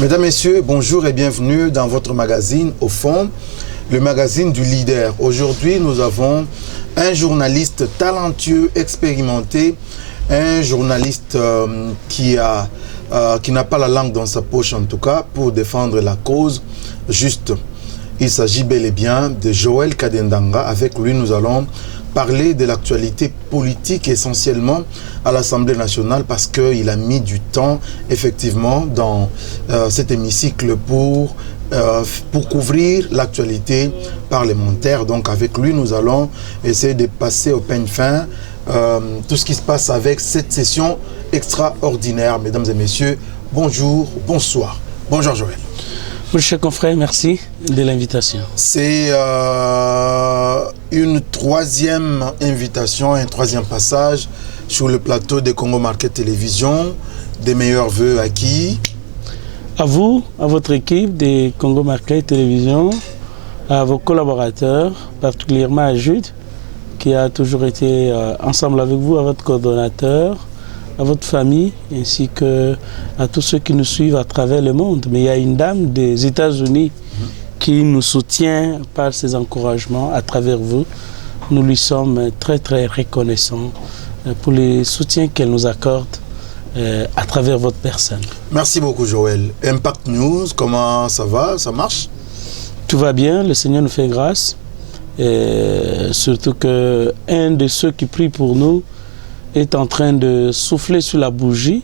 Mesdames, Messieurs, bonjour et bienvenue dans votre magazine Au fond, le magazine du leader. Aujourd'hui, nous avons un journaliste talentueux, expérimenté, un journaliste qui n'a pas la langue dans sa poche en tout cas, pour défendre la cause juste. Il s'agit bel et bien de Joël Kadendanga. Avec lui, nous allons parler de l'actualité politique essentiellement à l'Assemblée nationale parce qu'il a mis du temps effectivement dans cet hémicycle pour couvrir l'actualité parlementaire. Donc avec lui, nous allons essayer de passer au peigne fin tout ce qui se passe avec cette session extraordinaire. Mesdames et messieurs, bonjour, bonsoir. Bonjour Joël. Bonjour cher confrère, merci de l'invitation. C'est une troisième invitation, un troisième passage sur le plateau de Congo Market Télévision. Des meilleurs vœux à qui? À vous, à votre équipe de Congo Market Télévision, à vos collaborateurs, particulièrement à Jude, qui a toujours été ensemble avec vous, à votre coordonnateur, à votre famille, ainsi qu'à tous ceux qui nous suivent à travers le monde. Mais il y a une dame des États-Unis qui nous soutient par ses encouragements à travers vous. Nous lui sommes très très reconnaissants pour les soutiens qu'elle nous accorde à travers votre personne. Merci beaucoup Joël. Impact News, comment ça va? Ça marche? Tout va bien, le Seigneur nous fait grâce. Et surtout qu'un de ceux qui prient pour nous est en train de souffler sur la bougie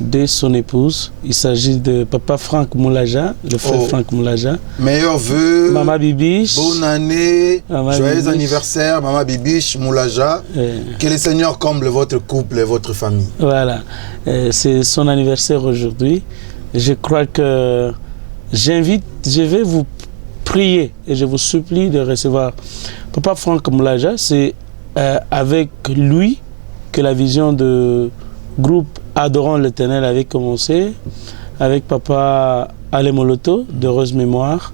de son épouse. Il s'agit de papa Franck Moulaja, le frère Franck Moulaja. Meilleurs vœux, Maman Bibiche, bonne année, joyeux Bibiche. Anniversaire, Maman Bibiche, Moulaja. Que le Seigneur comble votre couple et votre famille. Voilà, c'est son anniversaire aujourd'hui. Je crois que je vais vous prier et je vous supplie de recevoir papa Franck Moulaja. C'est avec lui que la vision de groupe Adorant l'Éternel avait commencé, avec papa Ale Moloto, d'heureuse mémoire,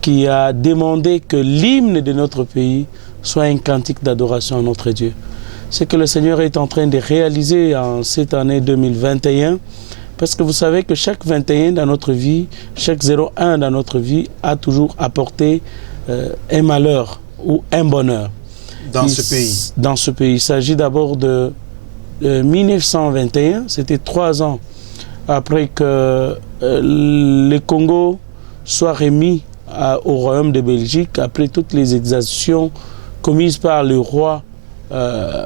qui a demandé que l'hymne de notre pays soit un cantique d'adoration à notre Dieu. Ce que le Seigneur est en train de réaliser en cette année 2021, parce que vous savez que chaque 21 dans notre vie, chaque 01 dans notre vie a toujours apporté un malheur ou un bonheur. Dans ce pays. Il s'agit d'abord de 1921, c'était 3 ans après que le Congo soit remis au Royaume de Belgique, après toutes les exactions commises par le roi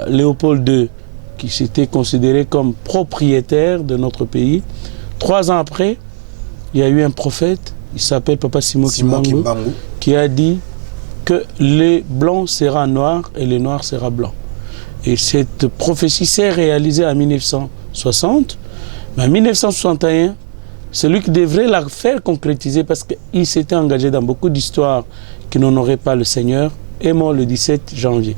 Léopold II, qui s'était considéré comme propriétaire de notre pays. 3 ans après, il y a eu un prophète, il s'appelle Papa Simon Kimbangu, qui a dit que le blanc sera noir et le noir sera blanc. Et cette prophétie s'est réalisée en 1960. Mais en 1961, celui qui devrait la faire concrétiser, parce qu'il s'était engagé dans beaucoup d'histoires qui n'honoraient pas le Seigneur, est mort le 17 janvier.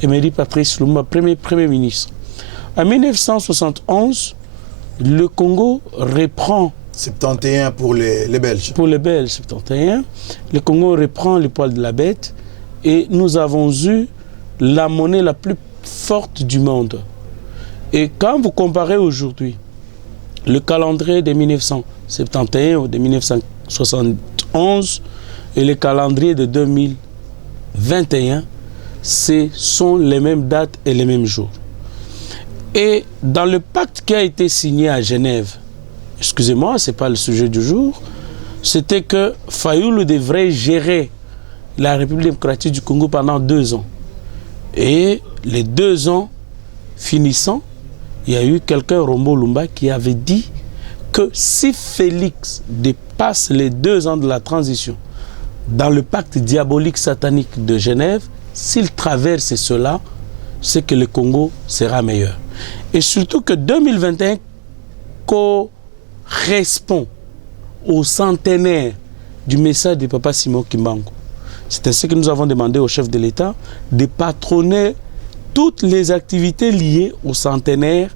Emery Patrice Lumumba, premier ministre. En 1971, le Congo reprend... 71 pour les Belges. Pour les Belges, 71. Le Congo reprend le poil de la bête et nous avons eu la monnaie la plus forte du monde. Et quand vous comparez aujourd'hui le calendrier de 1971 ou de 1971 et le calendrier de 2021, ce sont les mêmes dates et les mêmes jours. Et dans le pacte qui a été signé à Genève, excusez-moi, ce n'est pas le sujet du jour, c'était que Fayoulou devrait gérer la République démocratique du Congo pendant 2 ans. Et les 2 ans finissant, il y a eu quelqu'un, Rombo Lumba, qui avait dit que si Félix dépasse les 2 ans de la transition dans le pacte diabolique satanique de Genève, s'il traverse cela, c'est que le Congo sera meilleur. Et surtout que 2021 correspond au centenaire du message de Papa Simon Kimbangu. C'est ainsi que nous avons demandé au chef de l'État de patronner toutes les activités liées au centenaire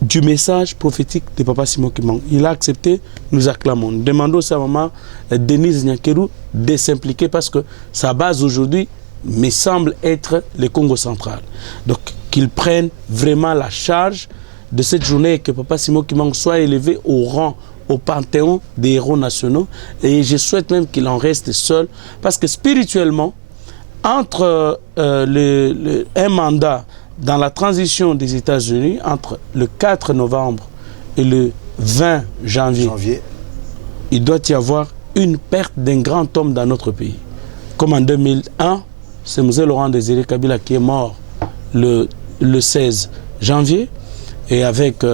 du message prophétique de Papa Simon Kimbangu. Il a accepté, nous acclamons. Nous demandons aussi à maman Denise Nyakeru de s'impliquer parce que sa base aujourd'hui me semble être le Congo central. Donc qu'ils prennent vraiment la charge de cette journée et que Papa Simon Kimbangu soit élevé au rang au panthéon des héros nationaux et je souhaite même qu'il en reste seul parce que spirituellement, entre un mandat dans la transition des États-Unis, entre le 4 novembre et le 20 janvier, il doit y avoir une perte d'un grand homme dans notre pays. Comme en 2001, c'est M. Laurent Désiré Kabila qui est mort le 16 janvier, et avec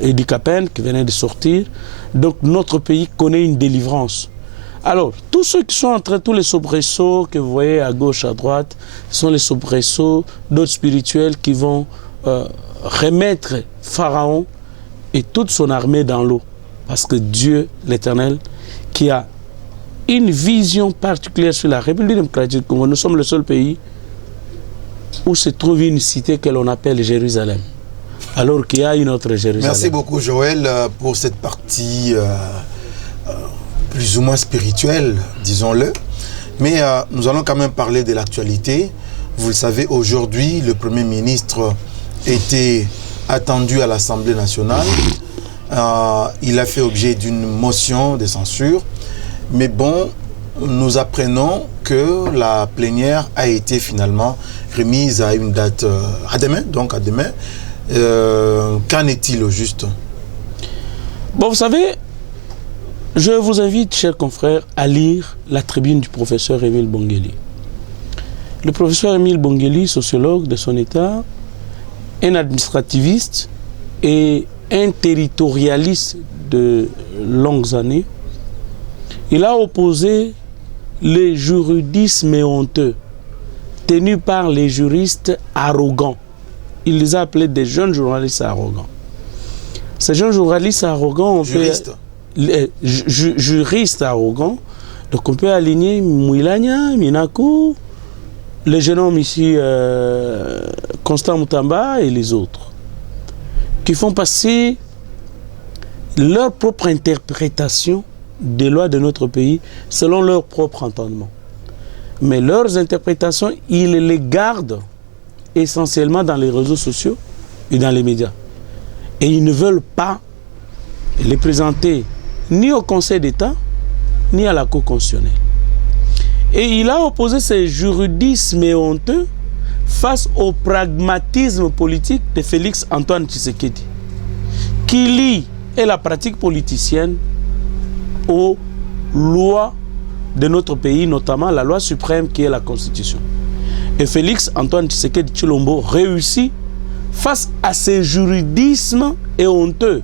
Edi Kapen qui venait de sortir. Donc notre pays connaît une délivrance. Alors, tous ceux qui sont entre tous les soubresauts que vous voyez à gauche, à droite, sont les soubresauts d'autres spirituels qui vont remettre Pharaon et toute son armée dans l'eau. Parce que Dieu, l'Éternel, qui a une vision particulière sur la République démocratique du Congo, nous sommes le seul pays où se trouve une cité que l'on appelle Jérusalem, alors qu'il y a une autre Jérusalem. Merci beaucoup Joël pour cette partie plus ou moins spirituelle, disons-le. Mais nous allons quand même parler de l'actualité. Vous le savez, aujourd'hui, le Premier ministre était attendu à l'Assemblée nationale. Il a fait objet d'une motion de censure. Mais bon, nous apprenons que la plénière a été finalement remise à une date à demain, donc à demain. Qu'en est-il au juste? Bon, vous savez, je vous invite, chers confrères, à lire la tribune du professeur Émile Bongeli. Le professeur Émile Bongeli, sociologue de son état, un administrativiste et un territorialiste de longues années, il a opposé les juridismes honteux tenus par les juristes arrogants. Il les a appelés des jeunes journalistes arrogants. Ces jeunes journalistes arrogants, on Juristes. Juristes arrogants, donc on peut aligner Mouilania, Minakou, le jeune homme ici, Constant Moutamba et les autres, qui font passer leur propre interprétation des lois de notre pays selon leur propre entendement. Mais leurs interprétations, ils les gardent essentiellement dans les réseaux sociaux et dans les médias. Et ils ne veulent pas les présenter ni au Conseil d'État, ni à la Cour constitutionnelle. Et il a opposé ces juridismes honteux face au pragmatisme politique de Félix Antoine Tshisekedi, qui lie et la pratique politicienne aux lois de notre pays, notamment la loi suprême qui est la Constitution. Et Félix Antoine Tshisekedi Tshilombo réussit face à ces juridismes et honteux,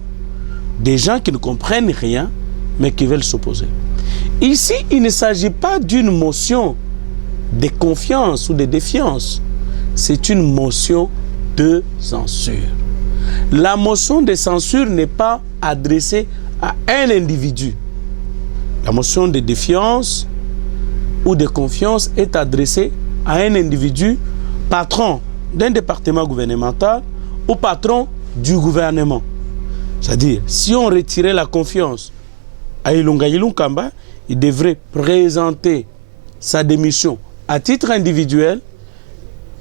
des gens qui ne comprennent rien, mais qui veulent s'opposer. Ici, il ne s'agit pas d'une motion de confiance ou de défiance, c'est une motion de censure. La motion de censure n'est pas adressée à un individu. La motion de défiance ou de confiance est adressée à un individu, patron d'un département gouvernemental ou patron du gouvernement. C'est-à-dire, si on retirait la confiance à Ilunga Ilunkamba, il devrait présenter sa démission à titre individuel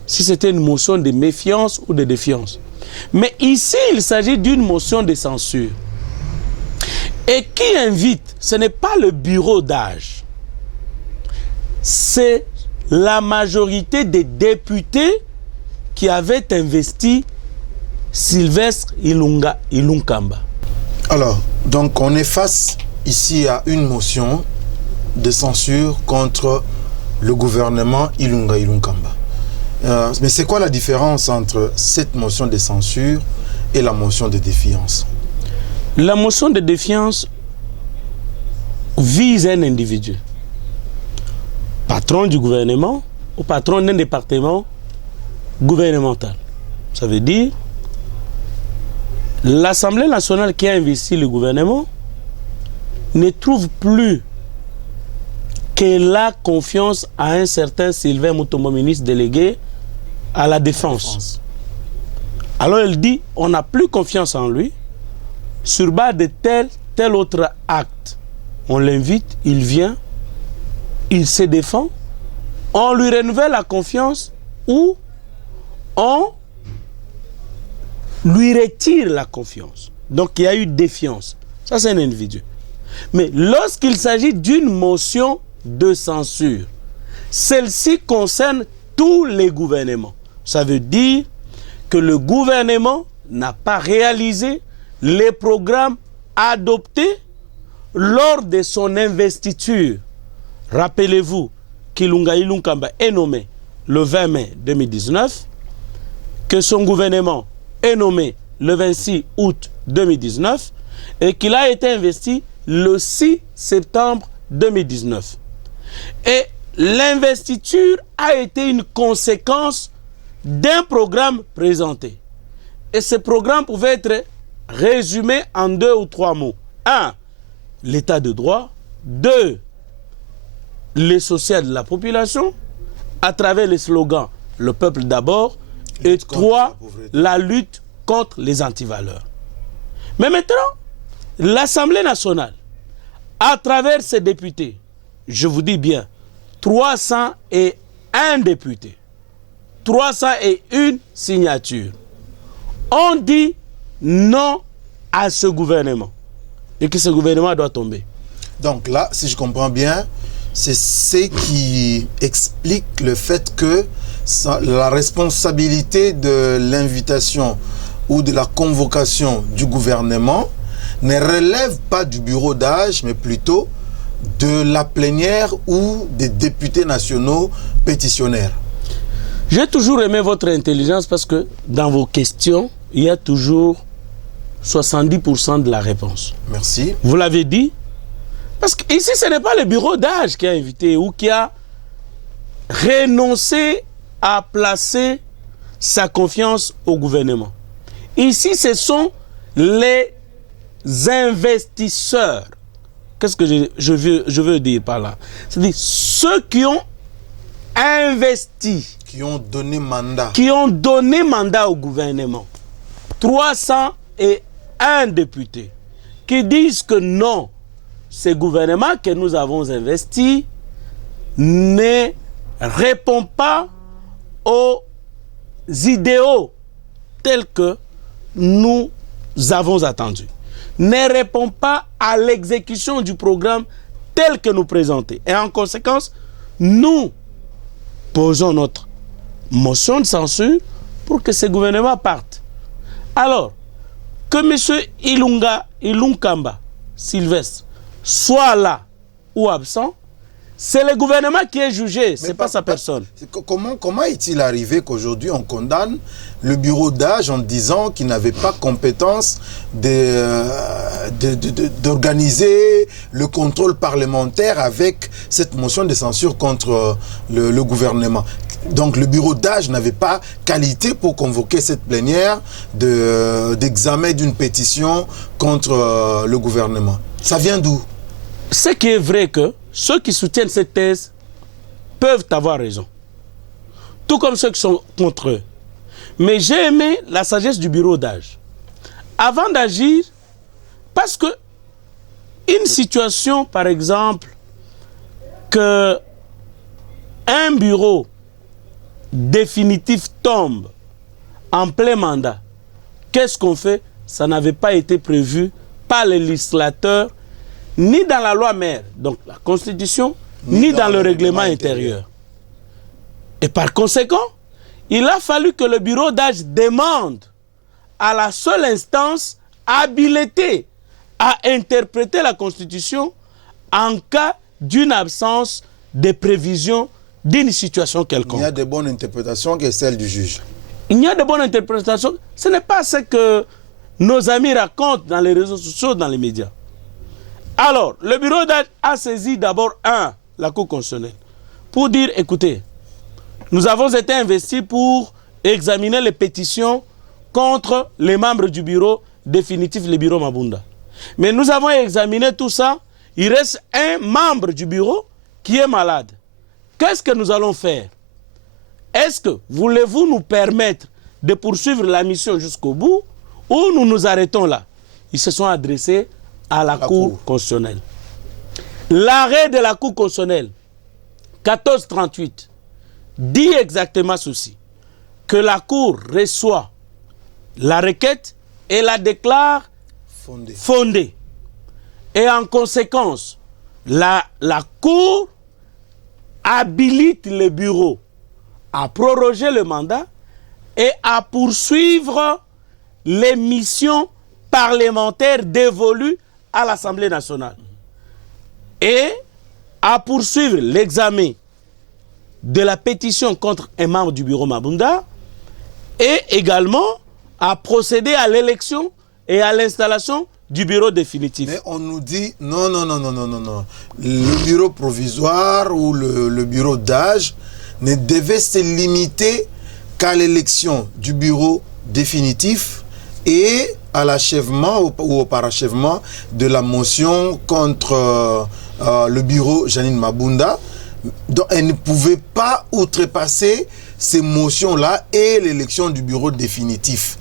si c'était une motion de méfiance ou de défiance. Mais ici, il s'agit d'une motion de censure. Et qui invite, ce n'est pas le bureau d'âge, c'est la majorité des députés qui avaient investi Sylvestre Ilunga Ilunkamba. Alors, donc on est face ici à une motion de censure contre le gouvernement Ilunga Ilunkamba. Mais c'est quoi la différence entre cette motion de censure et la motion de défiance? La motion de défiance vise un individu, patron du gouvernement ou patron d'un département gouvernemental. Ça veut dire l'Assemblée nationale qui a investi le gouvernement ne trouve plus qu'elle a confiance à un certain Sylvain Mutombo, ministre délégué à la Défense. Alors elle dit, on n'a plus confiance en lui sur base de tel autre acte. On l'invite, il vient, il se défend, on lui renouvelle la confiance ou on lui retire la confiance. Donc il y a eu défiance. Ça, c'est un individu. Mais lorsqu'il s'agit d'une motion de censure, celle-ci concerne tous les gouvernements. Ça veut dire que le gouvernement n'a pas réalisé les programmes adoptés lors de son investiture. Rappelez-vous qu'Ilunga Ilunkamba est nommé le 20 mai 2019, que son gouvernement est nommé le 26 août 2019 et qu'il a été investi le 6 septembre 2019. Et l'investiture a été une conséquence d'un programme présenté. Et ce programme pouvait être résumé en 2 ou 3 mots. 1. L'état de droit. 2. Les social de la population, à travers les slogans « Le peuple d'abord » et 3. La lutte contre les antivaleurs. Mais maintenant, l'Assemblée nationale, à travers ses députés, je vous dis bien, 301 députés, 301 signatures, ont dit non à ce gouvernement et que ce gouvernement doit tomber. Donc là, si je comprends bien, c'est ce qui explique le fait que la responsabilité de l'invitation ou de la convocation du gouvernement ne relève pas du bureau d'âge, mais plutôt de la plénière ou des députés nationaux pétitionnaires. J'ai toujours aimé votre intelligence parce que dans vos questions, il y a toujours 70% de la réponse. Merci. Vous l'avez dit. Parce qu'ici, ce n'est pas le bureau d'âge qui a invité ou qui a renoncé à placer sa confiance au gouvernement. Ici, ce sont les investisseurs. Qu'est-ce que je veux dire par là? C'est-à-dire ceux qui ont investi. Qui ont donné mandat. Qui ont donné mandat au gouvernement. 301 députés qui disent que non, ce gouvernement que nous avons investi ne répond pas aux idéaux tels que nous avons attendus, ne répond pas à l'exécution du programme tel que nous présentons. Et en conséquence, nous posons notre motion de censure pour que ce gouvernement parte. Alors, que M. Ilunkamba Sylvestre soit là ou absent, c'est le gouvernement qui est jugé, ce n'est pas sa personne. Comment est-il arrivé qu'aujourd'hui on condamne le bureau d'âge en disant qu'il n'avait pas compétence d'organiser le contrôle parlementaire avec cette motion de censure contre le gouvernement? Donc le bureau d'âge n'avait pas qualité pour convoquer cette plénière d'examen d'une pétition contre le gouvernement. Ça vient d'où? Ce qui est vrai que ceux qui soutiennent cette thèse peuvent avoir raison. Tout comme ceux qui sont contre eux. Mais j'ai aimé la sagesse du bureau d'âge. Avant d'agir, parce que une situation, par exemple, que un bureau définitif tombe en plein mandat, qu'est-ce qu'on fait? Ça n'avait pas été prévu par les législateurs, ni dans la loi mère, donc la Constitution, ni dans le règlement intérieur. Et par conséquent, il a fallu que le bureau d'âge demande à la seule instance habilitée à interpréter la Constitution en cas d'une absence de prévision d'une situation quelconque. Il y a de bonnes interprétations que celles du juge. Il y a de bonnes interprétations. Ce n'est pas ce que nos amis racontent dans les réseaux sociaux, dans les médias. Alors, le bureau d'âge a saisi d'abord la Cour constitutionnelle pour dire, écoutez, nous avons été investis pour examiner les pétitions contre les membres du bureau définitif, le bureau Mabunda. Mais nous avons examiné tout ça, il reste un membre du bureau qui est malade. Qu'est-ce que nous allons faire? Est-ce que voulez-vous nous permettre de poursuivre la mission jusqu'au bout ou nous nous arrêtons là? Ils se sont adressés à la Cour constitutionnelle. L'arrêt de la Cour constitutionnelle 1438 dit exactement ceci, que la Cour reçoit la requête et la déclare fondée. Et en conséquence, la Cour habilite le bureau à proroger le mandat et à poursuivre les missions parlementaires dévolues à l'Assemblée nationale. Et à poursuivre l'examen de la pétition contre un membre du bureau Mabunda et également à procéder à l'élection et à l'installation du bureau définitif. Mais on nous dit non. Le bureau provisoire ou le bureau d'âge ne devait se limiter qu'à l'élection du bureau définitif et à l'achèvement ou au parachèvement de la motion contre le bureau Janine Mabunda. Donc, elle ne pouvait pas outrepasser ces motions-là et l'élection du bureau définitif.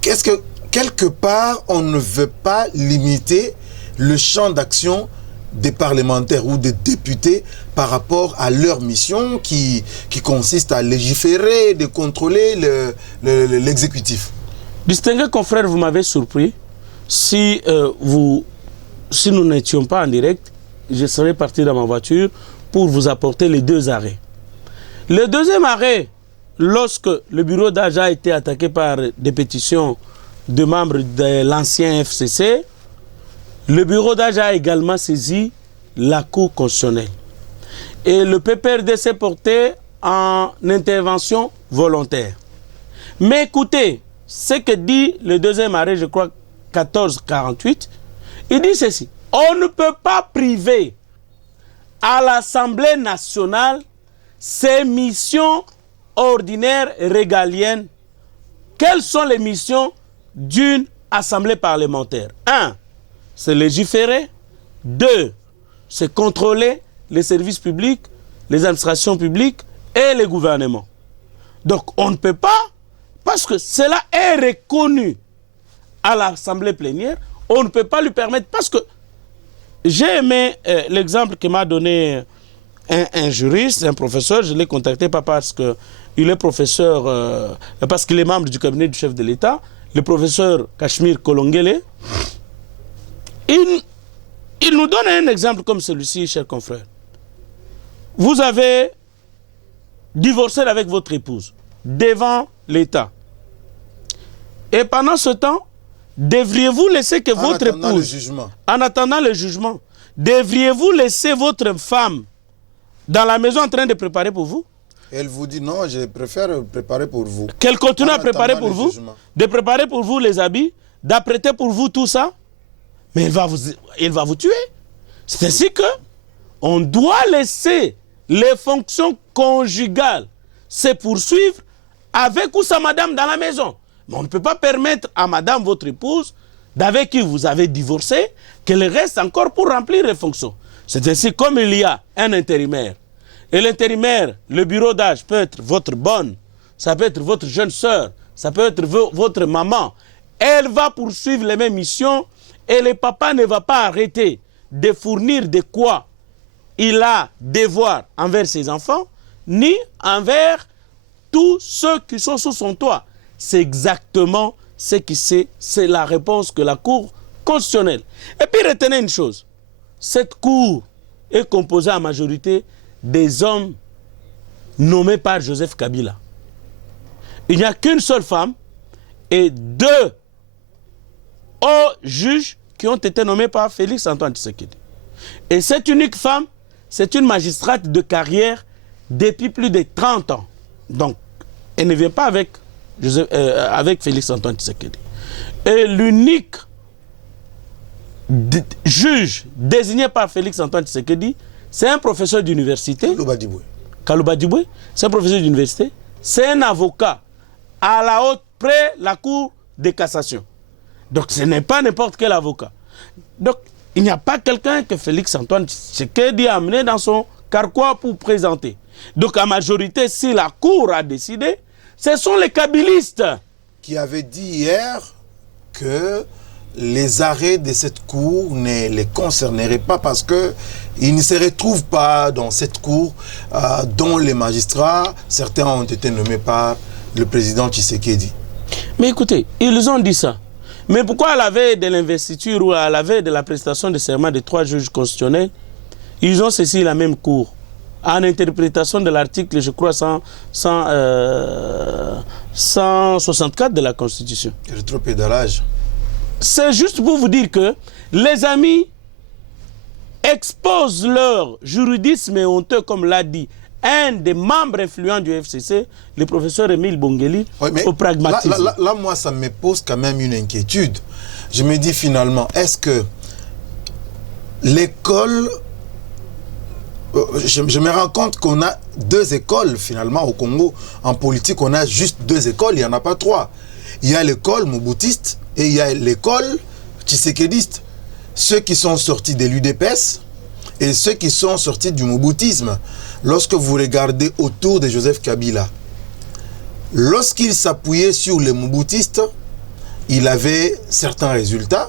Qu'est-ce que, quelque part, on ne veut pas limiter le champ d'action des parlementaires ou des députés par rapport à leur mission qui consiste à légiférer, de contrôler l'exécutif. Distingués confrères, vous m'avez surpris. Si nous n'étions pas en direct, je serais parti dans ma voiture pour vous apporter les deux arrêts. Le deuxième arrêt, lorsque le bureau d'âge a été attaqué par des pétitions de membres de l'ancien FCC, le bureau d'âge a également saisi la Cour constitutionnelle. Et le PPRD s'est porté en intervention volontaire. Mais écoutez, ce que dit le deuxième arrêt, je crois 1448, il dit ceci: on ne peut pas priver à l'Assemblée nationale ses missions ordinaires régaliennes. Quelles sont les missions d'une assemblée parlementaire? 1. C'est légiférer. 2. C'est contrôler les services publics, les administrations publiques et les gouvernements. Donc on ne peut pas, parce que cela est reconnu à l'Assemblée plénière, on ne peut pas lui permettre, parce que j'ai aimé l'exemple que m'a donné un juriste, un professeur. Je l'ai contacté pas parce qu'il est professeur, parce qu'il est membre du cabinet du chef de l'État, le professeur Kashmir Kolongele. Il nous donne un exemple comme celui-ci, chers confrères. Vous avez divorcé avec votre épouse devant l'État. Et pendant ce temps, devriez-vous laisser que votre épouse, en attendant le jugement, devriez-vous laisser votre femme dans la maison en train de préparer pour vous? Elle vous dit non, je préfère préparer pour vous. Qu'elle continue à préparer pour vous, de préparer pour vous les habits, d'apprêter pour vous tout ça, mais elle va vous tuer. C'est ainsi que on doit laisser les fonctions conjugales se poursuivre avec ou sans madame dans la maison. Mais on ne peut pas permettre à madame, votre épouse, d'avec qui vous avez divorcé, qu'elle reste encore pour remplir les fonctions. C'est ainsi comme il y a un intérimaire. Et l'intérimaire, le bureau d'âge peut être votre bonne, ça peut être votre jeune sœur, ça peut être votre maman. Elle va poursuivre les mêmes missions et le papa ne va pas arrêter de fournir de quoi il a devoir envers ses enfants, ni envers tous ceux qui sont sous son toit. C'est exactement ce qui c'est la réponse que la Cour constitutionnelle. Et puis retenez une chose, cette Cour est composée en majorité des hommes nommés par Joseph Kabila. Il n'y a qu'une seule femme et 2 hauts juges qui ont été nommés par Félix Antoine Tshisekedi. Et cette unique femme, c'est une magistrate de carrière depuis plus de 30 ans. Donc, elle ne vient pas avec Félix Antoine Tshisekedi. Et l'unique juge désigné par Félix Antoine Tshisekedi, c'est un professeur d'université. Kalouba Diboué. C'est un professeur d'université. C'est un avocat à la haute près la Cour de cassation. Donc ce n'est pas n'importe quel avocat. Donc il n'y a pas quelqu'un que Félix Antoine Tshisekedi a amené dans son carquois pour présenter. Donc en majorité, si la Cour a décidé, ce sont les kabylistes qui avaient dit hier que les arrêts de cette Cour ne les concerneraient pas parce qu'ils ne se retrouvent pas dans cette Cour dont les magistrats, certains ont été nommés par le président Tshisekedi. Mais écoutez, ils ont dit ça. Mais pourquoi à la veille de l'investiture ou à la veille de la prestation de serment des 3 juges constitutionnels, ils ont saisi la même cour en interprétation de l'article, je crois, 164 de la Constitution. Rétropédalage. C'est juste pour vous dire que les amis exposent leur juridisme honteux, comme l'a dit un des membres influents du FCC, le professeur Émile Bongeli, au pragmatisme. Là, moi, ça me pose quand même une inquiétude. Je me dis finalement, est-ce que l'école... Je me rends compte qu'on a 2 écoles finalement au Congo. En politique, on a juste 2 écoles, il n'y en a pas 3. Il y a l'école moboutiste et il y a l'école tshisekédiste. Ceux qui sont sortis de l'UDPS et ceux qui sont sortis du moboutisme. Lorsque vous regardez autour de Joseph Kabila, lorsqu'il s'appuyait sur les moboutistes, il avait certains résultats.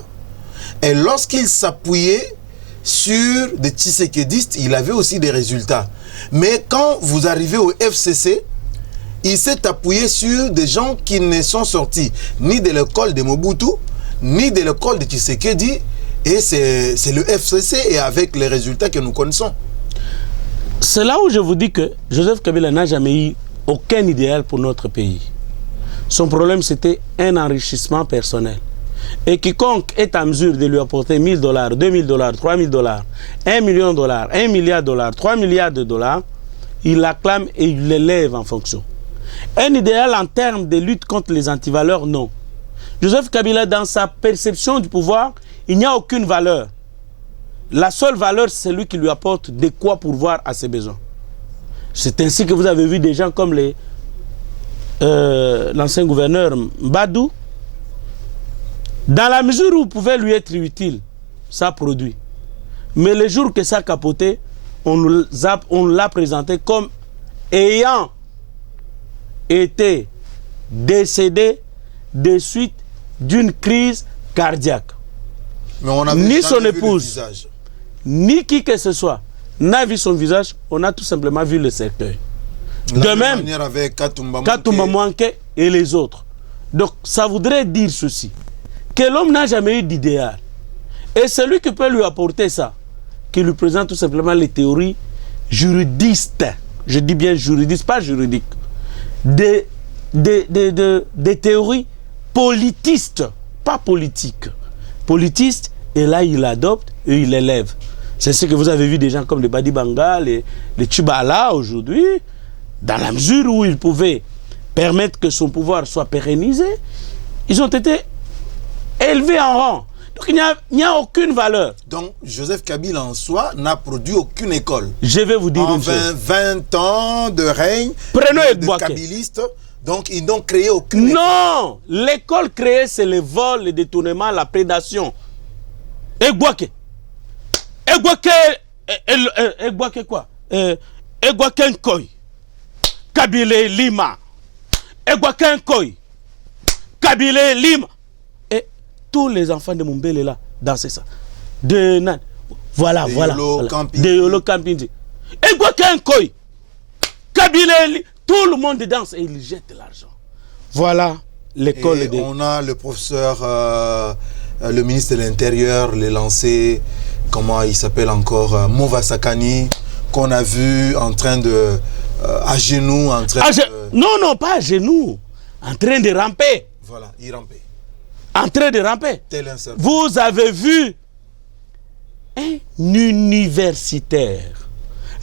Et lorsqu'il s'appuyait sur des tshisekédistes, il avait aussi des résultats. Mais quand vous arrivez au FCC, il s'est appuyé sur des gens qui ne sont sortis ni de l'école de Mobutu, ni de l'école de Tshisekedi. Et c'est le FCC et avec les résultats que nous connaissons. C'est là où je vous dis que Joseph Kabila n'a jamais eu aucun idéal pour notre pays. Son problème, c'était un enrichissement personnel. Et quiconque est en mesure de lui apporter $1000, $2000, $3000, $1 million, $1 milliard, $3 milliards de dollars, il l'acclame et il l'élève en fonction. Un idéal en termes de lutte contre les antivaleurs, non. Joseph Kabila, dans sa perception du pouvoir, il n'y a aucune valeur. La seule valeur, c'est celui qui lui apporte de quoi pourvoir à ses besoins. C'est ainsi que vous avez vu des gens comme l'ancien gouverneur Mbadou. Dans la mesure où vous pouvez lui être utile, ça produit. Mais le jour que ça a capoté, on l'a présenté comme ayant été décédé de suite d'une crise cardiaque. Mais on avait ni son vu épouse, le visage. Ni qui que ce soit n'a vu son visage, on a tout simplement vu le cercueil. De même, avec Katumba Mwanke et les autres. Donc, ça voudrait dire ceci, que l'homme n'a jamais eu d'idéal. Et celui qui peut lui apporter ça, qui lui présente tout simplement les théories juridistes, je dis bien juridistes, pas juridiques, des théories politistes, pas politiques. Politistes, et là il adopte et il élève. C'est ce que vous avez vu des gens comme les Badi Banga, les Tchibala aujourd'hui, dans la mesure où ils pouvaient permettre que son pouvoir soit pérennisé, ils ont été élevés en rang. Donc il n'y a aucune valeur. Donc Joseph Kabila en soi n'a produit aucune école. Je vais vous dire en une chose. 20 ans de règne de kabilistes, donc ils n'ont créé aucune école. Non, l'école créée c'est le vol, le détournement, la prédation. Egwake. Egwake quoi? Egwake Nkoi. Kabila Lima. Egwake Nkoi. Kabila Lima. Et tous les enfants de Mumbele là, dansaient ça. De Nan. Voilà. De Yolo Campindi. Egwake Nkoi. Kabila Lima. Tout le monde danse et ils jettent l'argent. Voilà l'école. On a le professeur, le ministre de l'Intérieur, les lancé, comment il s'appelle encore, Mova Sakani, qu'on a vu en train de, à genoux, en train de... Non, pas à genoux, en train de ramper. Voilà, il rampait. En train de ramper. Tel un serpent. Vous avez vu un universitaire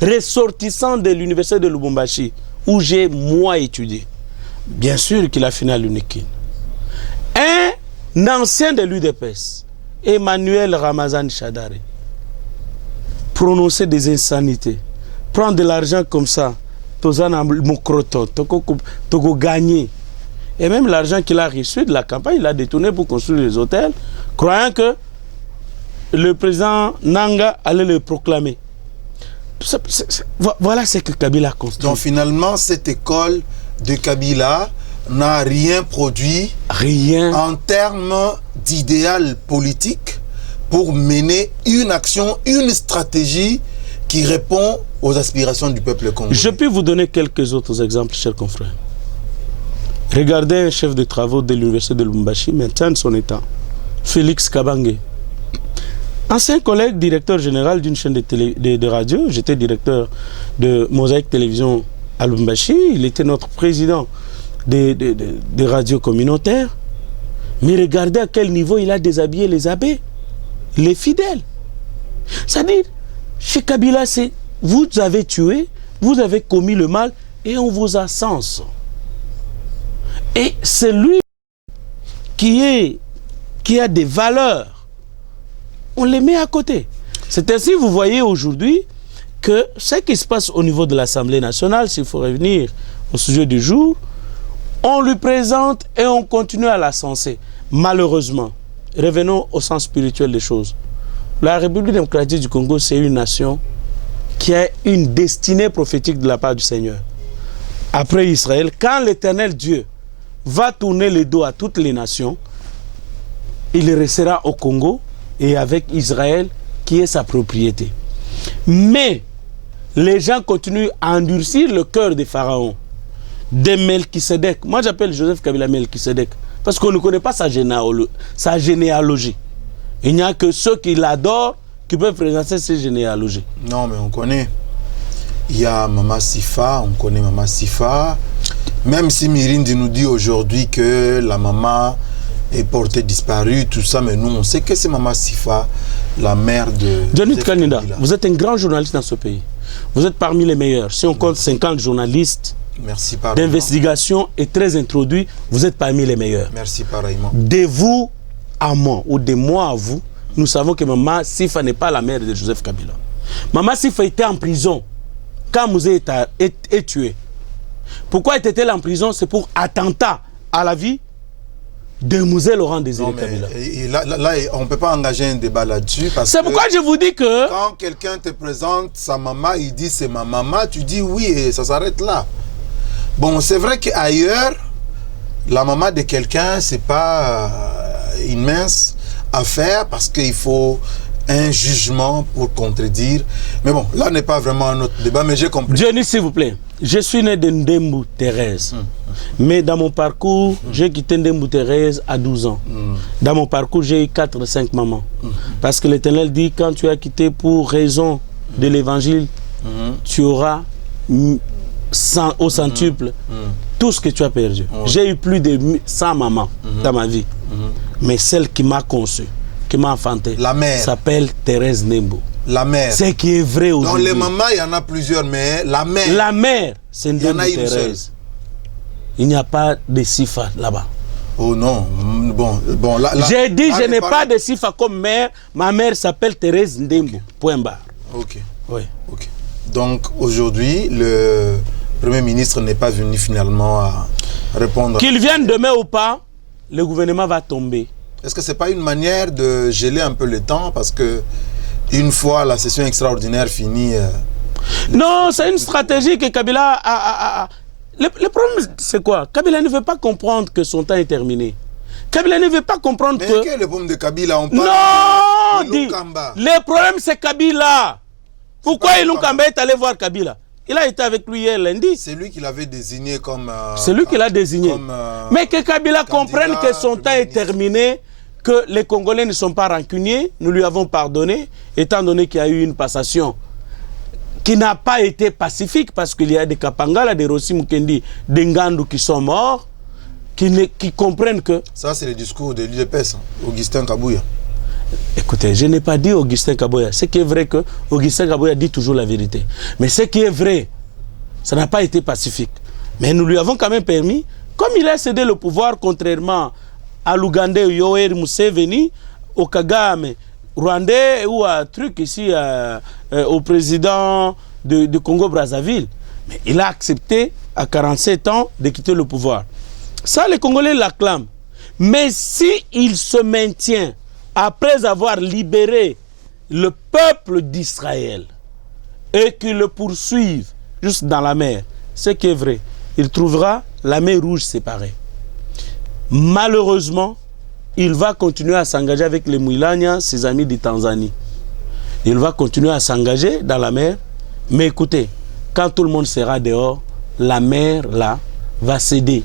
ressortissant de l'université de Lubumbashi, où j'ai moi étudié. Bien sûr qu'il a fini à l'UNIKIN. Un ancien de l'UDPS, Emmanuel Ramazan Shadare, prononcer des insanités, prendre de l'argent comme ça, Tozana Mokroto, Togo gagner. Et même l'argent qu'il a reçu de la campagne, il l'a détourné pour construire les hôtels, croyant que le président Nanga allait le proclamer. Voilà ce que Kabila a construit. Donc finalement, cette école de Kabila n'a rien produit en termes d'idéal politique pour mener une action, une stratégie qui répond aux aspirations du peuple congolais. Je peux vous donner quelques autres exemples, chers confrères. Regardez un chef de travaux de l'université de Lubumbashi, maintenant son état. Félix Kabange. Ancien collègue, directeur général d'une chaîne de radio. J'étais directeur de Mosaïque Télévision à Lubumbashi. Il était notre président des radios communautaires. Mais regardez à quel niveau il a déshabillé les abbés, les fidèles. C'est-à-dire, chez Kabila, c'est vous avez tué, vous avez commis le mal et on vous a cense. Et c'est lui qui a des valeurs. On les met à côté. C'est ainsi, vous voyez aujourd'hui, que ce qui se passe au niveau de l'Assemblée nationale, s'il faut revenir au sujet du jour, on lui présente et on continue à la censer. Malheureusement, revenons au sens spirituel des choses. La République démocratique du Congo, c'est une nation qui a une destinée prophétique de la part du Seigneur. Après Israël, quand l'Éternel Dieu va tourner le dos à toutes les nations, il restera au Congo et avec Israël qui est sa propriété. Mais les gens continuent à endurcir le cœur des pharaons, de Melchisedec. Moi j'appelle Joseph Kabila Melchisedec parce qu'on ne connaît pas sa généalogie. Il n'y a que ceux qui l'adorent qui peuvent présenter ces généalogies. Non, mais on connaît. Il y a Mama Sifa, on connaît Mama Sifa. Même si Mirindi nous dit aujourd'hui que la maman est portée disparue, tout ça, mais nous, on sait que c'est Mama Sifa, la mère de... Johnny Kaninda, vous êtes un grand journaliste dans ce pays. Vous êtes parmi les meilleurs. Si on compte 50 journalistes d'investigation et très introduits, vous êtes parmi les meilleurs. Merci pareillement. De vous à moi, ou de moi à vous, nous savons que Mama Sifa n'est pas la mère de Joseph Kabila. Mama Sifa était en prison quand Mouzé est tué. Pourquoi était-elle en prison? C'est pour attentat à la vie de Mouzé Laurent Désiré Kabila. Là, on ne peut pas engager un débat là-dessus. C'est pourquoi je vous dis que... Quand quelqu'un te présente sa maman, il dit c'est ma maman, tu dis oui et ça s'arrête là. Bon, c'est vrai qu'ailleurs, la maman de quelqu'un, c'est pas une mince affaire parce qu'il faut un jugement pour contredire. Mais bon, là n'est pas vraiment un autre débat, mais j'ai compris. Johnny, s'il vous plaît, je suis né de Ndembu Thérèse. Mais dans mon parcours, j'ai quitté Ndembu Thérèse à 12 ans. Dans mon parcours, j'ai eu 4 ou 5 mamans. Parce que l'Éternel dit, quand tu as quitté pour raison de l'Évangile, tu auras au centuple tout ce que tu as perdu. J'ai eu plus de 100 mamans dans ma vie. Mais celle qui m'a conçu, qui m'a enfanté, s'appelle Thérèse Ndembu. La mère. C'est qui est vrai aujourd'hui. Dans les mamans, il y en a plusieurs, mais la mère. La mère, c'est Ndembu Thérèse. Il n'y a pas de Sifa là-bas. Oh non. Bon là j'ai dit, je n'ai pas de Sifa comme mère. Ma mère s'appelle Thérèse Ndembu. Point barre. Ok. Oui. Ok. Donc aujourd'hui, le Premier ministre n'est pas venu finalement à répondre. Qu'il vienne demain ou pas, le gouvernement va tomber. Est-ce que ce n'est pas une manière de geler un peu le temps? Parce que une fois la session extraordinaire finie... Non, c'est une stratégie que Kabila a... Le problème, c'est quoi? Kabila ne veut pas comprendre que son temps est terminé. Kabila ne veut pas comprendre que... Mais quel est le problème de Kabila? On parle non, de Ilunga. Le problème, c'est Kabila. Pourquoi Ilunga est allé voir Kabila? Il a été avec lui hier lundi. C'est lui qui l'avait désigné comme... c'est lui qui l'a désigné. Mais que Kabila comprenne que son temps est terminé, que les Congolais ne sont pas rancuniers, nous lui avons pardonné, étant donné qu'il y a eu une passation qui n'a pas été pacifique, parce qu'il y a des Kapangala, des Rossi Mukendi, des Ngandou qui sont morts, qui comprennent que... Ça, c'est le discours de l'UDPS, Augustin Kabouya. Écoutez, je n'ai pas dit Augustin Kabouya. Ce qui est vrai que Augustin Kabouya dit toujours la vérité. Mais ce qui est vrai, ça n'a pas été pacifique. Mais nous lui avons quand même permis, comme il a cédé le pouvoir, contrairement à l'Ougandais Yoweri Museveni, au Kagame rwandais ou à truc ici au président de Congo-Brazzaville. Mais il a accepté à 47 ans de quitter le pouvoir. Ça, les Congolais l'acclament. Mais s'il se maintient après avoir libéré le peuple d'Israël et qu'il le poursuive juste dans la mer, ce qui est vrai, il trouvera la mer Rouge séparée. Malheureusement, il va continuer à s'engager avec les Mouilania, ses amis de Tanzanie. Il va continuer à s'engager dans la mer. Mais écoutez, quand tout le monde sera dehors, la mer, là, va céder.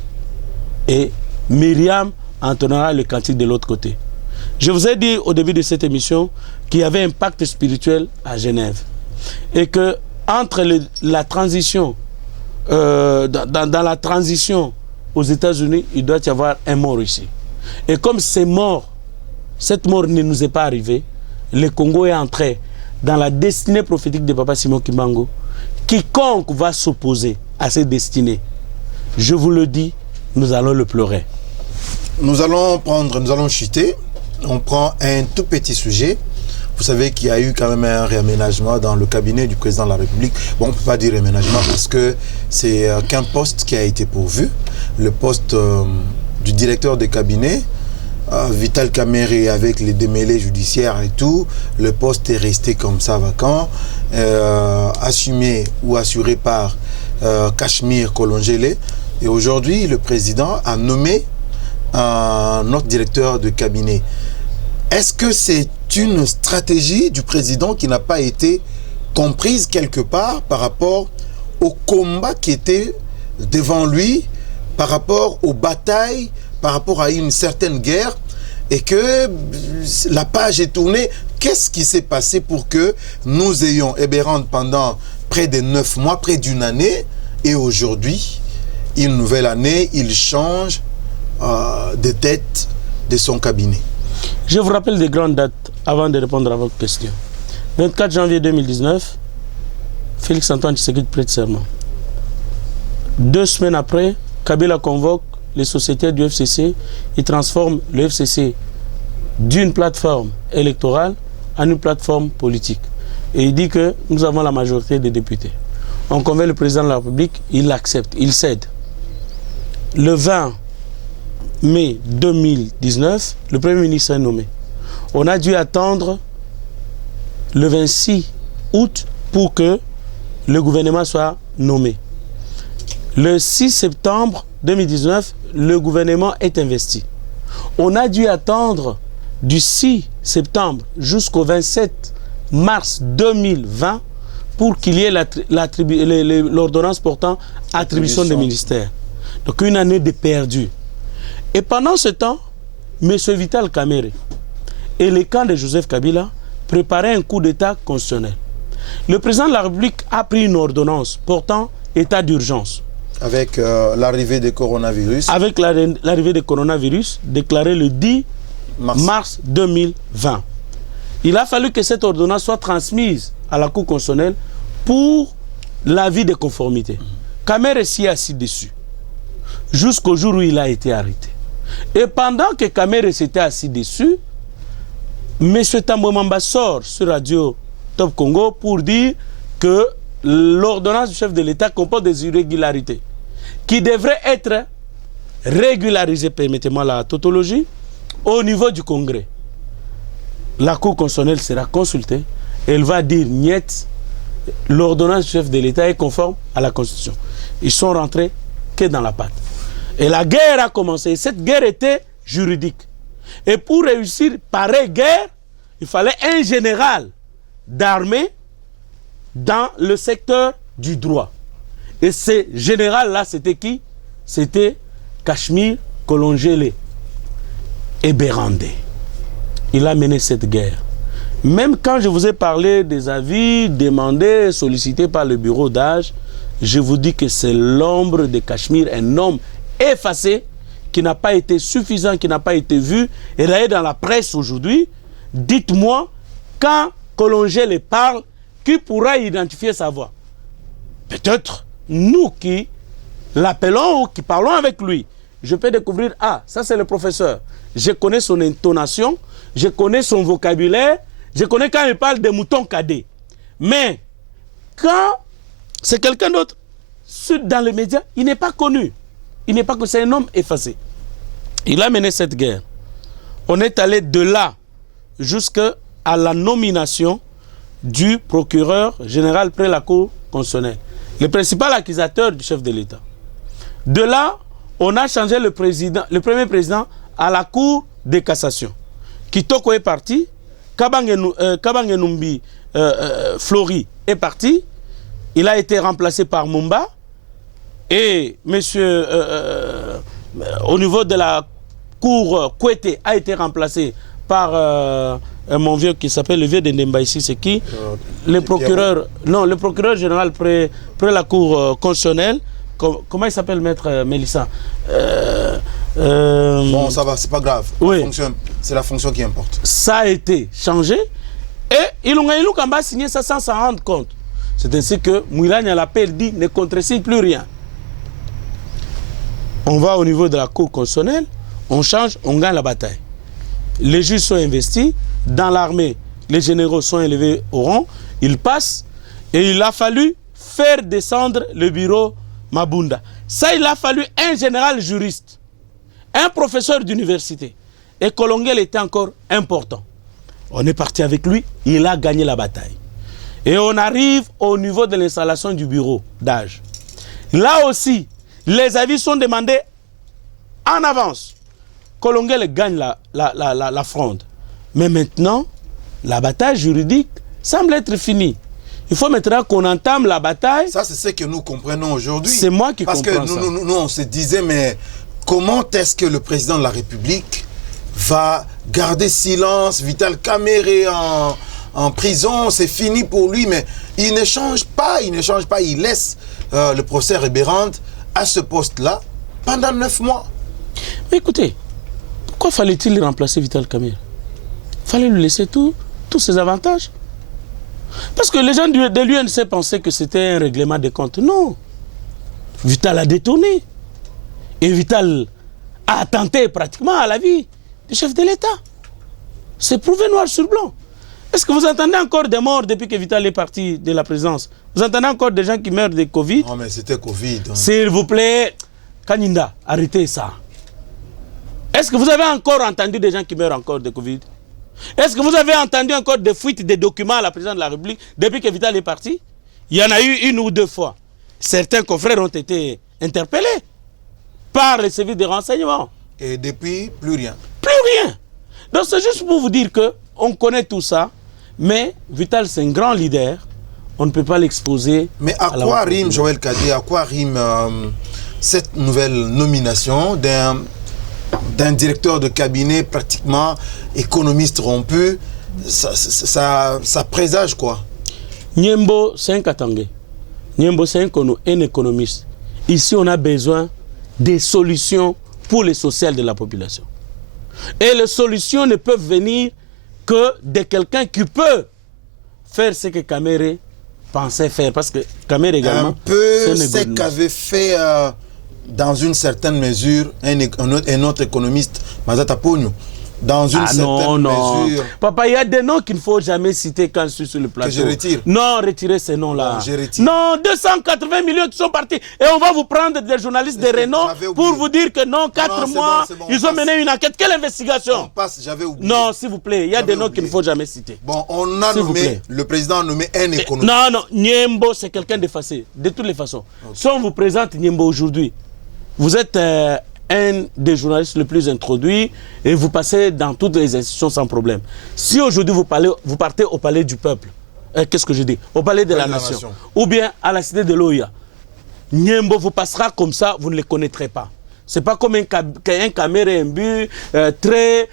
Et Myriam entonnera le cantique de l'autre côté. Je vous ai dit au début de cette émission qu'il y avait un pacte spirituel à Genève. Et que entre la transition, dans la transition aux États-Unis, il doit y avoir un mort ici. Et comme c'est mort, cette mort ne nous est pas arrivée, le Congo est entré dans la destinée prophétique de Papa Simon Kimbangu. Quiconque va s'opposer à cette destinée, je vous le dis, nous allons le pleurer. Nous allons chuter. On prend un tout petit sujet. Vous savez qu'il y a eu quand même un réaménagement dans le cabinet du président de la République. Bon, on ne peut pas dire réaménagement parce que c'est qu'un poste qui a été pourvu. Le poste du directeur de cabinet, Vital Kamerhe, avec les démêlés judiciaires et tout, le poste est resté comme ça vacant, assumé ou assuré par Cachemire Kolongele. Et aujourd'hui, le président a nommé un autre directeur de cabinet. Est-ce que c'est une stratégie du président qui n'a pas été comprise quelque part par rapport au combat qui était devant lui, par rapport aux batailles, par rapport à une certaine guerre, et que la page est tournée? Qu'est-ce qui s'est passé pour que nous ayons Eberhard pendant près de 9 mois, près d'une année, et aujourd'hui, une nouvelle année, il change de tête de son cabinet? Je vous rappelle des grandes dates avant de répondre à votre question. 24 janvier 2019, Félix-Antoine Tshisekedi prête serment. 2 semaines après, Kabila convoque les sociétés du FCC. Il transforme le FCC d'une plateforme électorale en une plateforme politique. Et il dit que nous avons la majorité des députés. On convainc le président de la République, il accepte, il cède. Le 20 mai 2019, le Premier ministre est nommé. On a dû attendre le 26 août pour que le gouvernement soit nommé. Le 6 septembre 2019, le gouvernement est investi. On a dû attendre du 6 septembre jusqu'au 27 mars 2020 pour qu'il y ait l'ordonnance portant attribution des ministères. Donc une année de perdu. Et pendant ce temps, M. Vital Kamerhe et le camp de Joseph Kabila préparaient un coup d'État constitutionnel. Le président de la République a pris une ordonnance portant état d'urgence. Avec l'arrivée du coronavirus. Avec l'arrivée du coronavirus, déclaré le 10 mars 2020. Il a fallu que cette ordonnance soit transmise à la Cour constitutionnelle pour l'avis de conformité. Kamerhe s'y est assis dessus, jusqu'au jour où il a été arrêté. Et pendant que Kamerhe s'était assis dessus, M. Tambo Mamba sort sur Radio Top Congo pour dire que l'ordonnance du chef de l'État comporte des irrégularités qui devraient être régularisées, permettez-moi la tautologie, au niveau du Congrès. La Cour constitutionnelle sera consultée et elle va dire niet, l'ordonnance du chef de l'État est conforme à la Constitution. Ils sont rentrés que dans la patte. Et la guerre a commencé. Cette guerre était juridique. Et pour réussir pareille guerre, il fallait un général d'armée dans le secteur du droit. Et ce général-là, c'était qui? C'était Cachemire Kolongele Eberhard. Il a mené cette guerre. Même quand je vous ai parlé des avis demandés, sollicités par le bureau d'âge, je vous dis que c'est l'ombre de Cachemire, un homme effacé, qui n'a pas été suffisant, qui n'a pas été vu. Et d'ailleurs, dans la presse aujourd'hui, dites-moi, quand Kolongele parle, qui pourra identifier sa voix? Peut-être nous qui l'appelons ou qui parlons avec lui. Je peux découvrir, ah, ça c'est le professeur. Je connais son intonation, je connais son vocabulaire, je connais quand il parle des moutons cadets. Mais quand c'est quelqu'un d'autre, dans les médias, il n'est pas connu. Il n'est pas connu, c'est un homme effacé. Il a mené cette guerre. On est allé de là jusqu'à la nomination du procureur général près la Cour constitutionnelle, le principal accusateur du chef de l'État. De là, on a changé le premier président à la Cour de cassation. Kitoko est parti, Kabangenumbi Flori est parti, il a été remplacé par Mumba, et au niveau de la Cour Kwete a été remplacé par mon vieux qui s'appelle le vieux de Ndemba ici, c'est qui? Le procureur, non, le procureur général près la cour constitutionnelle. Comment il s'appelle, maître Mélissa? Bon, ça va, c'est pas grave. Oui. C'est la fonction qui importe. Ça a été changé et Ilunga Kamba signé ça sans s'en rendre compte. C'est ainsi que Mouilani l'appel dit ne contresigne plus rien. On va au niveau de la cour constitutionnelle, on change, on gagne la bataille. Les juges sont investis, dans l'armée, les généraux sont élevés au rang, ils passent et il a fallu faire descendre le bureau Mabunda. Ça, il a fallu un général juriste, un professeur d'université. Et Kolongel était encore important. On est parti avec lui, il a gagné la bataille. Et on arrive au niveau de l'installation du bureau d'âge. Là aussi, les avis sont demandés en avance. Kolongel gagne la fronde. Mais maintenant, la bataille juridique semble être finie. Il faut maintenant qu'on entame la bataille. Ça, c'est ce que nous comprenons aujourd'hui. C'est moi qui comprends ça. Parce que nous, on se disait, mais comment est-ce que le président de la République va garder silence, Vital Kamerhe en prison, c'est fini pour lui, mais il ne change pas, il laisse le professeur Eberhard à ce poste-là pendant 9 mois. Mais écoutez, pourquoi fallait-il remplacer Vital Kamerhe? Il fallait lui laisser tous ses avantages. Parce que les gens de l'UNC pensaient que c'était un règlement des comptes. Non. Vital a détourné. Et Vital a attenté pratiquement à la vie du chef de l'État. C'est prouvé noir sur blanc. Est-ce que vous entendez encore des morts depuis que Vital est parti de la présidence? Vous entendez encore des gens qui meurent de Covid? Non, mais c'était Covid. Hein. S'il vous plaît, Kaninda, arrêtez ça. Est-ce que vous avez encore entendu des gens qui meurent encore de Covid? Est-ce que vous avez entendu encore des fuites des documents à la présidente de la République depuis que Vital est parti? Il y en a eu 1 ou 2 fois. Certains confrères ont été interpellés par les services de renseignement. Et depuis, plus rien. Plus rien. Donc c'est juste pour vous dire qu'on connaît tout ça, mais Vital c'est un grand leader, on ne peut pas l'exposer. Mais à quoi rime, Joël Kadé, à quoi rime cette nouvelle nomination d'un directeur de cabinet pratiquement économiste rompu? Ça présage quoi? Nyembo, c'est un Katangé. Nyembo, c'est un économiste. Ici, on a besoin des solutions pour les sociales de la population. Et les solutions ne peuvent venir que de quelqu'un qui peut faire ce que Kamerhe pensait faire. Parce que Kamerhe également... Un peu ce qu'avait fait... dans une certaine mesure, un autre économiste, Mazata Pogno, dans une certaine mesure... Papa, il y a des noms qu'il ne faut jamais citer quand je suis sur le plateau. Que je retire? Non, retirez ces noms-là. Je retire. Non, 280 millions qui sont partis. Et on va vous prendre des journalistes de renom pour vous dire que non, 4 mois, bon, ils ont mené une enquête. Quelle investigation? J'avais oublié. Non, s'il vous plaît, il y a des noms qu'il ne faut jamais citer. Bon, on a nommé, le président a nommé un économiste. Non, Nyembo, c'est quelqu'un d'effacé, de toutes les façons. Okay. Si on vous présente Nyembo aujourd'hui, vous êtes un des journalistes les plus introduits et vous passez dans toutes les institutions sans problème. Si aujourd'hui vous partez au palais du peuple, qu'est-ce que je dis? Au palais de la nation, ou bien à la cité de l'Oya, Nyembo vous passera comme ça, vous ne le connaîtrez pas. Ce n'est pas comme un Kamerhe imbu, très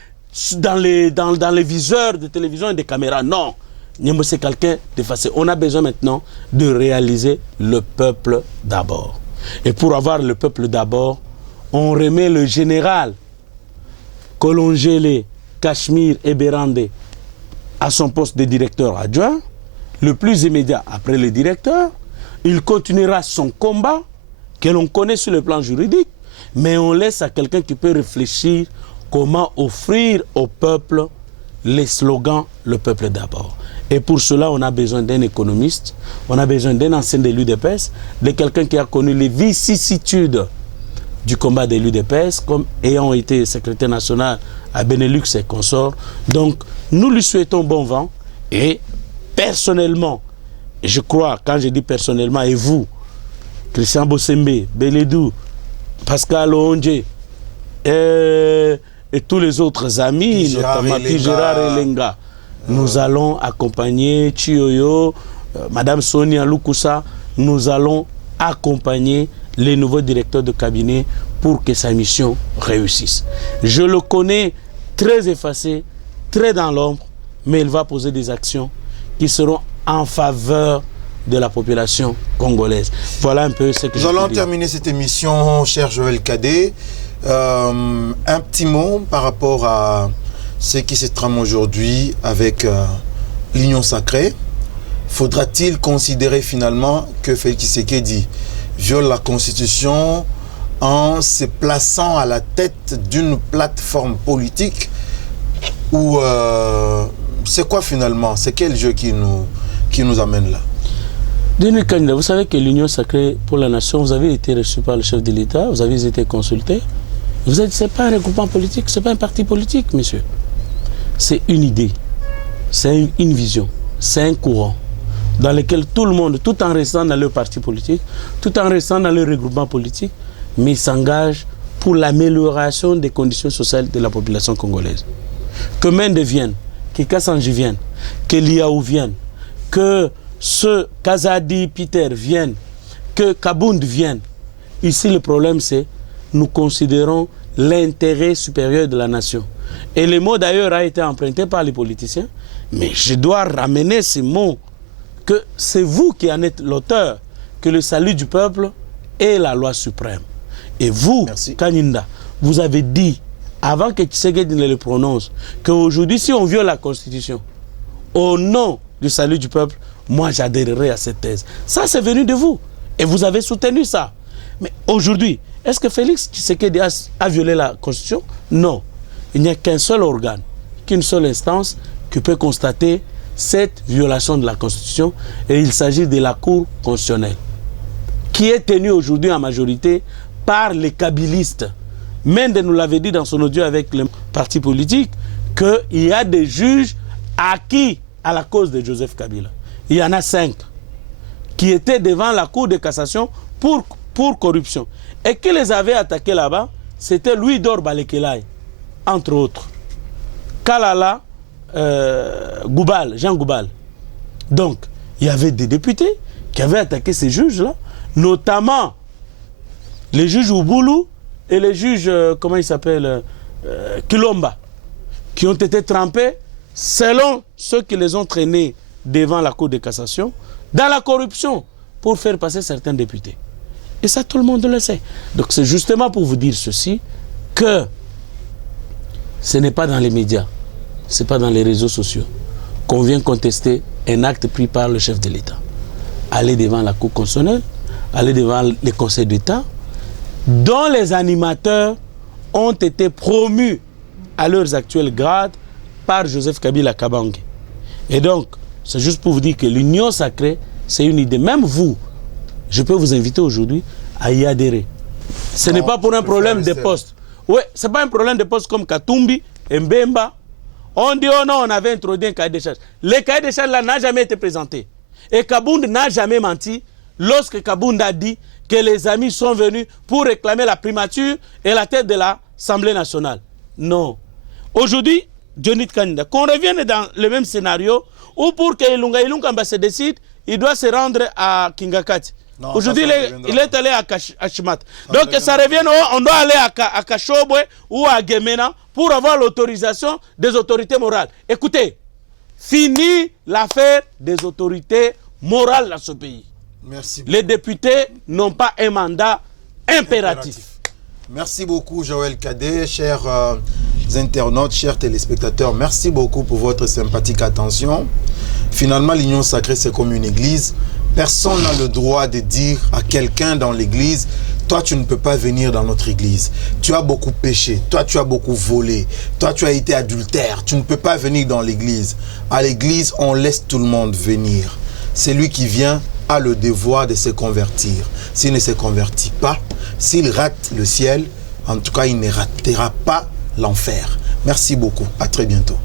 dans les viseurs de télévision et des caméras. Non, Nyembo c'est quelqu'un d'effacé. On a besoin maintenant de réaliser le peuple d'abord. Et pour avoir le peuple d'abord, on remet le général Kolongele Cachemire Eberhard à son poste de directeur adjoint, le plus immédiat après le directeur. Il continuera son combat que l'on connaît sur le plan juridique, mais on laisse à quelqu'un qui peut réfléchir comment offrir au peuple les slogans « Le peuple d'abord ». Et pour cela, on a besoin d'un économiste, on a besoin d'un ancien de l'UDPS, de quelqu'un qui a connu les vicissitudes du combat de l'UDPS, comme ayant été secrétaire national à Benelux et consorts. Donc, nous lui souhaitons bon vent. Et personnellement, je crois, quand je dis personnellement, et vous, Christian Bossembe, Beledou, Pascal Onje, et tous les autres amis, notamment Gérard Elenga, nous allons accompagner Chioyo, Madame Sonia Lukusa, nous allons accompagner les nouveaux directeurs de cabinet pour que sa mission réussisse. Je le connais très effacé, très dans l'ombre, mais il va poser des actions qui seront en faveur de la population congolaise. Voilà un peu ce que nous allons terminer cette émission, cher Joël Cadet. Un petit mot par rapport à ce qui se trame aujourd'hui avec l'Union sacrée. Faudra-t-il considérer finalement que Félix Tshisekedi viole la Constitution en se plaçant à la tête d'une plateforme politique ou c'est quoi finalement? C'est quel jeu qui nous amène là? Denis Kanda, vous savez que l'Union sacrée pour la nation, vous avez été reçu par le chef de l'État, vous avez été consulté. Vous êtes, c'est pas un regroupement politique, c'est pas un parti politique, monsieur. C'est une idée, c'est une vision, c'est un courant dans lequel tout le monde, tout en restant dans leur parti politique, tout en restant dans leur regroupement politique, mais s'engage pour l'amélioration des conditions sociales de la population congolaise. Que Mende vienne, que Kassanji vienne, que Liaou vienne, que ce Kazadi Peter vienne, que Kabound vienne. Ici, le problème, c'est nous considérons l'intérêt supérieur de la nation. Et le mot d'ailleurs a été emprunté par les politiciens, mais je dois ramener ces mots, que c'est vous qui en êtes l'auteur, que le salut du peuple est la loi suprême. Et vous, Kaninda, vous avez dit, avant que Tshisekedi ne le prononce, qu'aujourd'hui, si on viole la Constitution, au nom du salut du peuple, moi j'adhérerai à cette thèse. Ça, c'est venu de vous. Et vous avez soutenu ça. Mais aujourd'hui, est-ce que Félix Tshisekedi a violé la Constitution? Non. Il n'y a qu'un seul organe, qu'une seule instance qui peut constater cette violation de la Constitution. Et il s'agit de la Cour constitutionnelle, qui est tenue aujourd'hui en majorité par les kabylistes. Mende nous l'avait dit dans son audio avec les partis politiques qu'il y a des juges acquis à la cause de Joseph Kabila. Il y en a 5 qui étaient devant la Cour de cassation pour corruption. Et qui les avait attaqués là-bas, c'était Louis-Dor Balekelai, entre autres. Kalala, Goubal, Jean Goubal. Donc, il y avait des députés qui avaient attaqué ces juges-là, notamment les juges Ouboulou et les juges, comment il s'appelle, Kilomba, qui ont été trempés, selon ceux qui les ont traînés devant la Cour de cassation, dans la corruption, pour faire passer certains députés. Et ça, tout le monde le sait. Donc, c'est justement pour vous dire ceci, que ce n'est pas dans les médias, ce n'est pas dans les réseaux sociaux qu'on vient contester un acte pris par le chef de l'État. Aller devant la Cour constitutionnelle, aller devant les conseils d'État, dont les animateurs ont été promus à leurs actuels grades par Joseph Kabila Kabange. Et donc, c'est juste pour vous dire que l'union sacrée, c'est une idée. Même vous, je peux vous inviter aujourd'hui à y adhérer. Ce n'est pas pour un problème de poste. Oui, ce n'est pas un problème de poste comme Katumbi, Mbemba. On dit, oh non, on avait introduit un cahier de charges. Le cahier de charges là n'a jamais été présenté. Et Kabound n'a jamais menti lorsque Kabound a dit que les amis sont venus pour réclamer la primature et la tête de l'Assemblée nationale. Non. Aujourd'hui, Johnny Kanda, qu'on revienne dans le même scénario, ou pour que Ilunga se décide, il doit se rendre à Kingakati. Aujourd'hui, il est allé à Chimat. Donc, ça revient, on doit aller à Kachobwe ou à Gemena pour avoir l'autorisation des autorités morales. Écoutez, fini l'affaire des autorités morales dans ce pays. Merci. Les députés n'ont pas un mandat impératif. Merci beaucoup, Joël Cadet, chers internautes, chers téléspectateurs. Merci beaucoup pour votre sympathique attention. Finalement, l'union sacrée, c'est comme une église. Personne n'a le droit de dire à quelqu'un dans l'église, toi, tu ne peux pas venir dans notre église. Tu as beaucoup péché. Toi, tu as beaucoup volé. Toi, tu as été adultère. Tu ne peux pas venir dans l'église. À l'église, on laisse tout le monde venir. Celui qui vient a le devoir de se convertir. S'il ne se convertit pas, s'il rate le ciel, en tout cas, il ne ratera pas l'enfer. Merci beaucoup. À très bientôt.